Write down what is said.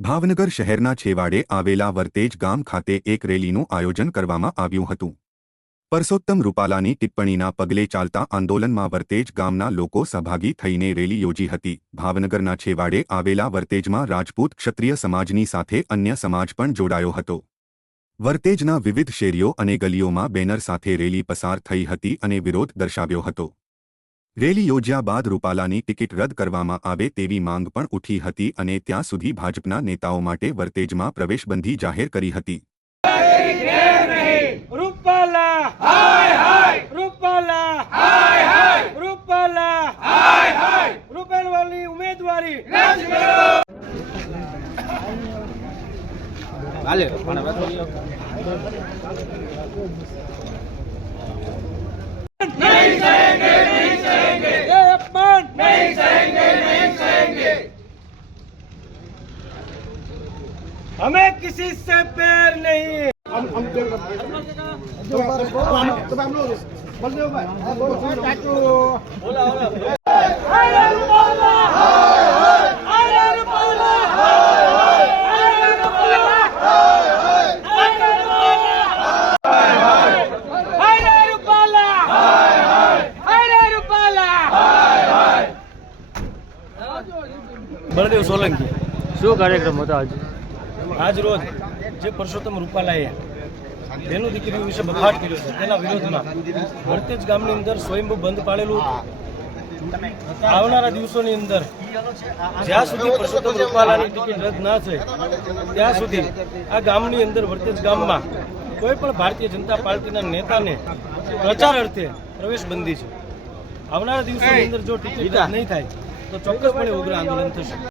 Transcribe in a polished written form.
ભાવનગર શહેરના છેવાડે આવેલા વરતેજ ગામ ખાતે એક રેલીનું આયોજન કરવામાં આવ્યું હતું। પરસોત્તમ રૂપાલાની ટિપ્પણીના પગલે ચાલતા આંદોલનમાં વરતેજ ગામના લોકો સહભાગી થઈને રેલી યોજી હતી। ભાવનગરના છેવાડે આવેલા વરતેજમાં રાજપૂત ક્ષત્રિય સમાજની સાથે અન્ય સમાજ પણ જોડાયો હતો। વરતેજના વિવિધ શેરીઓ અને ગલીઓમાં બેનર સાથે રેલી પસાર થઈ હતી અને વિરોધ દર્શાવ્યો હતો। રેલી યોજ્યા બાદ રૂપાલાની ટિકિટ રદ કરવામાં આવે તેવી માંગ પણ ઉઠી હતી અને ત્યાં સુધી ભાજપના નેતાઓ માટે વરતેજમાં પ્રવેશબંધી જાહેર કરી હતી। રૂપાલા હાય હાય, રૂપાલા હાય હાય, રૂપાલા હાય હાય, રૂપાલાની ઉમેદવારી રદ કરો। હાલે नहीं सहेंगे, नहीं सहेंगे, ये अपमान नहीं सहेंगे, नहीं सहेंगे। हमें किसी से प्यार नहीं। બળદેવ સોલંકી શું કાર્યક્રમ હતો આજ રોજ જે પરસોત્તમ રૂપાલાએ તેનું દીકરીઓ વિશે બફાટ કર્યો છે તેના વિરોધમાં વરતેજ ગામની અંદર સ્વયંભૂ બંધ પાડેલું હતું। આવનારા દિવસોની અંદર જ્યાં સુધી પરસોત્તમ રૂપાલાની ટિકિટ રદ ના થાય ત્યાં સુધી આ ગામની અંદર વરતેજ ગામમાં કોઈ પણ ભારતીય જનતા પાર્ટીના નેતાને પ્રચાર અર્થે પ્રવેશબંધી છે। આવનારા દિવસોની અંદર જો ટિકિટ રદ નહીં થાય તો ચોક્કસપણે ઉગ્ર આંદોલન થશે।